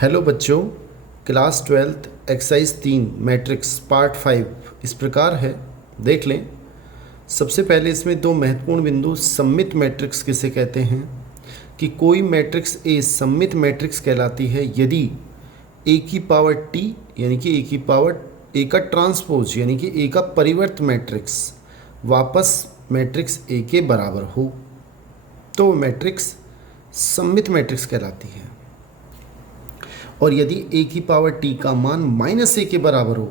Hello बच्चों, class 12th exercise 3 matrix part 5 इस प्रकार है। देख लें। सबसे पहले इसमें दो महत्वपूर्ण बिंदु सममित मैट्रिक्स किसे कहते हैं कि कोई मैट्रिक्स ए सममित मैट्रिक्स कहलाती है यदि ए की पावर टी यानी कि ए की पावर ए का ट्रांसपोज यानी कि ए का परिवर्त मैट्रिक्स वापस मैट्रिक्स ए के बराबर हो तो वो मैट्रिक्स सममित मैट्रिक्स कहलाती है। और यदि ए की पावर टी का मान माइनस ए के बराबर हो,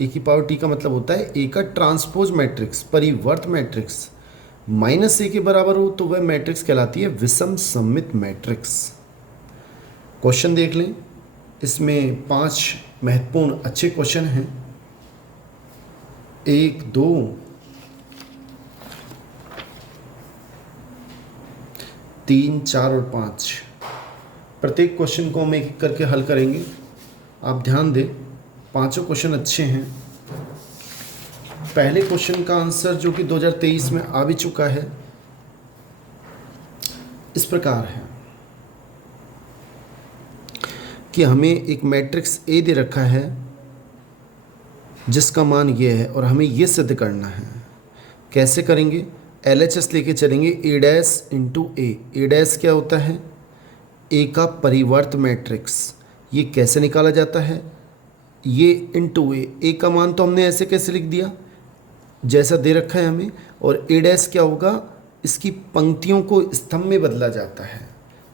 ए की पावर टी का मतलब होता है ए का ट्रांसपोज मैट्रिक्स परिवर्त मैट्रिक्स माइनस ए के बराबर हो तो वह मैट्रिक्स कहलाती है विषम सममित मैट्रिक्स। क्वेश्चन देख लें। इसमें 5 महत्वपूर्ण अच्छे क्वेश्चन हैं। 1, 2, 3, 4 और 5। प्रत्येक क्वेश्चन को हम एक एक करके हल करेंगे। आप ध्यान दें, पांचों क्वेश्चन अच्छे हैं। पहले क्वेश्चन का आंसर जो कि 2023 में आ भी चुका है इस प्रकार है कि हमें एक मैट्रिक्स ए दे रखा है जिसका मान ये है और हमें ये सिद्ध करना है। कैसे करेंगे? LHS लेके चलेंगे। ए डैश इंटू ए। ए डैश क्या होता है? ए का परिवर्त मैट्रिक्स। ये कैसे निकाला जाता है? ये इंटू ए का मान तो हमने ऐसे कैसे लिख दिया जैसा दे रखा है हमें। और ए डैश क्या होगा? इसकी पंक्तियों को स्तंभ में बदला जाता है।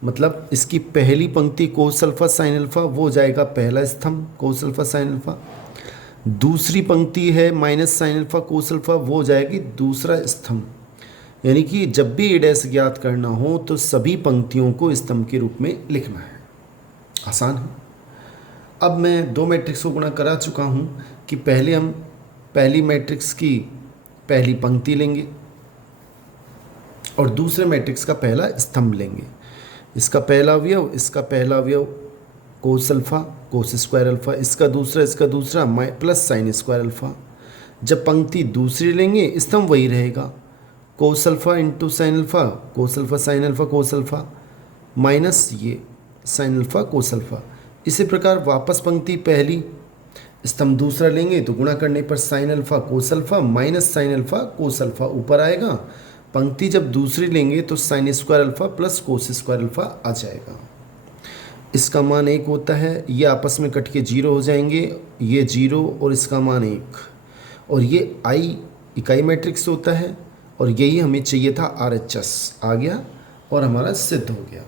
मतलब इसकी पहली पंक्ति कोस अल्फा साइन अल्फा, वो हो जाएगा पहला स्तंभ कोस अल्फा साइन अल्फा। दूसरी पंक्ति है minus sine alpha cos alpha, वो हो जाएगी दूसरा स्तंभ। यानी कि जब भी ए डैश ज्ञात करना हो तो सभी पंक्तियों को स्तंभ के रूप में लिखना है। आसान है। अब मैं दो मैट्रिक्स को गुणा करा चुका हूँ कि पहले हम पहली मैट्रिक्स की पहली पंक्ति लेंगे और दूसरे मैट्रिक्स का पहला स्तंभ लेंगे। इसका पहला अवयव, इसका पहला अवयव cos alpha cos square alpha, इसका दूसरा प्लस साइन स्क्वायर अल्फा। जब पंक्ति दूसरी लेंगे स्तंभ वही रहेगा, cos alpha into sine alpha, cos alpha sign alpha cos alpha, minus ये साइन अल्फा कोस अल्फा। इसी प्रकार वापस पंक्ति पहली स्तंभ दूसरा लेंगे तो गुणा करने पर sine alpha cos alpha minus sine alpha cos alpha ऊपर आएगा। पंक्ति जब दूसरी लेंगे तो sine square alpha plus cos square alpha आ जाएगा। इसका मान 1 होता है। ये आपस में कट के 0 हो जाएंगे, ये 0 और इसका मान 1। और ये आई इकाई मैट्रिक्स होता है और यही हमें चाहिए था। RHS आ गया और हमारा सिद्ध हो गया।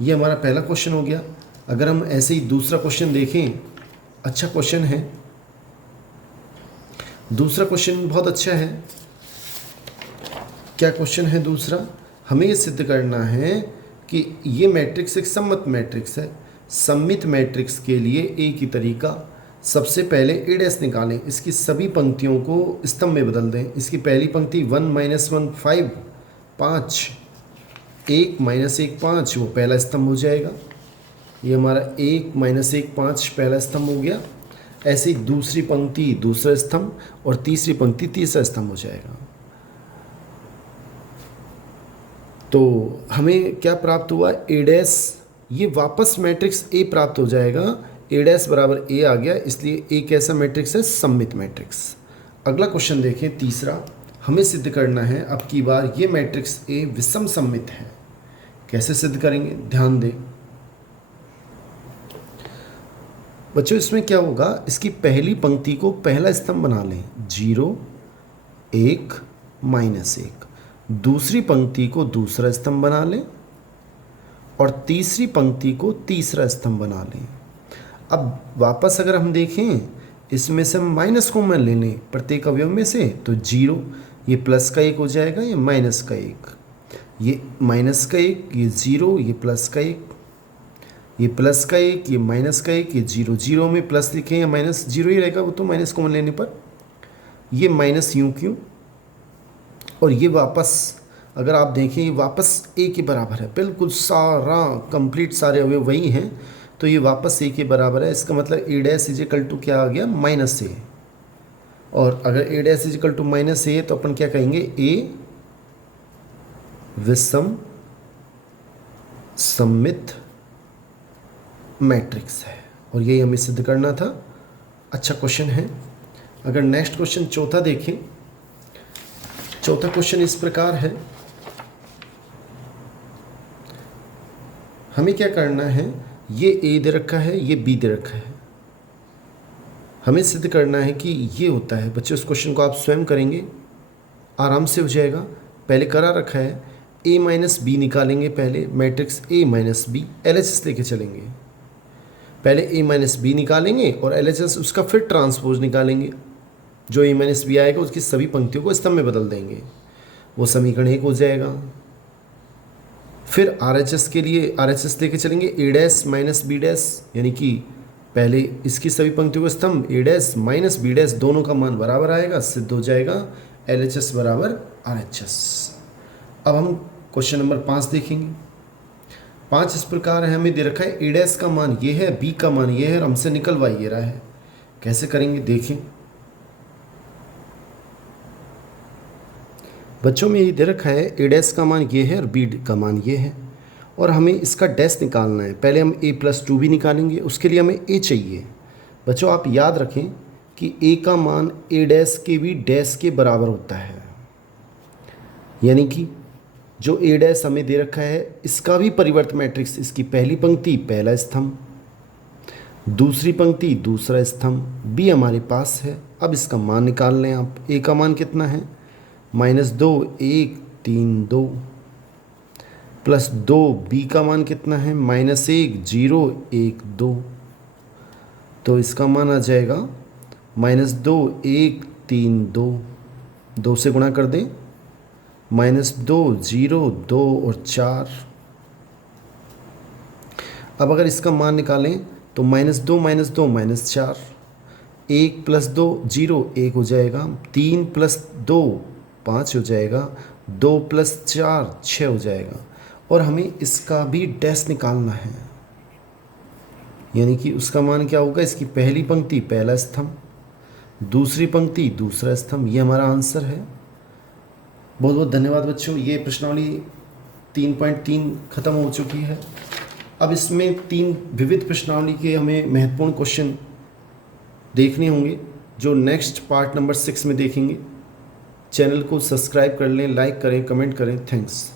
ये हमारा पहला क्वेश्चन हो गया। अगर हम ऐसे ही दूसरा क्वेश्चन देखें, अच्छा क्वेश्चन है। दूसरा क्वेश्चन बहुत अच्छा है। क्या क्वेश्चन है दूसरा? हमें ये सिद्ध करना है कि ये मैट्रिक्स एक सममित मैट्रिक्स है। सममित मैट्रिक्स के लिए एक ही तरीका, सबसे पहले ए डैश निकालें, इसकी सभी पंक्तियों को स्तंभ में बदल दें। इसकी पहली पंक्ति 1 -1 5 5 1 -1 5, वो पहला स्तंभ हो जाएगा। ये हमारा 1 -1 5 पहला स्तंभ हो गया। ऐसे ही दूसरी पंक्ति दूसरा स्तंभ और तीसरी पंक्ति तीसरा स्तंभ हो जाएगा। तो हमें क्या प्राप्त हुआ? ए डैश, ये वापस मैट्रिक्स ए प्राप्त हो जाएगा। ए डैश बराबर ए आ गया, इसलिए ए कैसा मैट्रिक्स है? सममित मैट्रिक्स। अगला क्वेश्चन देखें तीसरा। हमें सिद्ध करना है अब की बार ये मैट्रिक्स ए विषम सममित है। कैसे सिद्ध करेंगे? ध्यान दें बच्चों। इसमें क्या होगा? इसकी पहली पंक्ति को पहला स्तंभ बना लें, 0 1 -1। दूसरी पंक्ति को दूसरा स्तंभ बना लें और तीसरी पंक्ति को तीसरा स्तंभ बना लें। अब वापस अगर हम देखें, इसमें से हम माइनस कॉमन ले लें प्रत्येक अवयव में से, तो 0, ये प्लस का 1 हो जाएगा, ये माइनस का 1, ये माइनस का 1, ये 0, ये प्लस का 1, ये प्लस का 1, ये माइनस का 1, ये 0। 0 में प्लस लिखें या माइनस, 0 ही रहेगा वो तो माइनस कॉमन लेने पर। ये माइनस यूँ क्यों? और ये वापस अगर आप देखें, ये वापस ए के बराबर है, बिल्कुल सारा कंप्लीट सारे अवयव वही हैं, तो ये वापस ए के बराबर है। इसका मतलब A dash is equal to क्या आ गया? Minus A. और अगर A dash is equal to minus A तो अपन क्या कहेंगे? ए विषम सममित मैट्रिक्स है और यही हमें सिद्ध करना था। अच्छा क्वेश्चन है। अगर नेक्स्ट क्वेश्चन चौथा देखें, चौथा क्वेश्चन इस प्रकार है, हमें क्या करना है, ये ए दे रखा है, ये बी दे रखा है, हमें सिद्ध करना है कि ये होता है। बच्चों इस क्वेश्चन को आप स्वयं करेंगे, आराम से हो जाएगा। पहले करा रखा है, ए माइनस बी निकालेंगे, पहले matrix A minus B, LHS लेके चलेंगे। पहले ए माइनस बी निकालेंगे और LHS उसका फिर ट्रांसपोज निकालेंगे। जो ए माइनस बी आएगा उसकी सभी पंक्तियों को स्तंभ में बदल देंगे, वो समीकरण 1 हो जाएगा। फिर RHS के लिए RHS लेके चलेंगे, ए डैश माइनस बी डैश, यानी कि पहले इसकी सभी पंक्तियों को स्तंभ, ए डैश माइनस बी डैश दोनों का मान बराबर आएगा, सिद्ध हो जाएगा LHS बराबर RHS। अब हम क्वेश्चन नंबर 5 देखेंगे। 5 इस प्रकार है, हमें दे रखा है ए डैश का मान ये है, बी का मान ये है और हमसे निकलवा ये रहा है। कैसे करेंगे देखें। बच्चों में ये दे रखा है ए डैश का मान ये है और बी का मान ये है और हमें इसका डैश निकालना है। पहले हम a+2 भी निकालेंगे, उसके लिए हमें a चाहिए। बच्चों आप याद रखें कि a का मान a डैश के भी डैश के बराबर होता है, यानी कि जो a डैश हमें दे रखा है इसका भी परिवर्त मैट्रिक्स, इसकी पहली पंक्ति पहला स्तंभ, दूसरी पंक्ति दूसरा स्तंभ, b हमारे पास है। अब इसका मान निकाल लें आप। a का मान कितना है, -2 1 3 2 प्लस 2, बी का मान कितना है, -1 0 1 2, तो इसका मान आ जाएगा -2 1 3 2, 2 से गुणा कर दें, -2 0 2 और 4। अब अगर इसका मान निकालें तो -2 -4, 1 + 2 0 1 हो जाएगा, 3 + 2 5 हो जाएगा, 2 + 4 6 हो जाएगा और हमें इसका भी डैश निकालना है, यानी कि उसका मान क्या होगा, इसकी पहली पंक्ति पहला स्तंभ, दूसरी पंक्ति दूसरा स्तंभ। ये हमारा आंसर है। बहुत बहुत धन्यवाद बच्चों। ये प्रश्नावली 3.3 खत्म हो चुकी है। अब इसमें 3 विविध प्रश्नावली के हमें महत्वपूर्ण क्वेश्चन देखने होंगे, जो नेक्स्ट पार्ट नंबर 6 में देखेंगे। चैनल को सब्सक्राइब कर लें, लाइक करें, कमेंट करें। थैंक्स।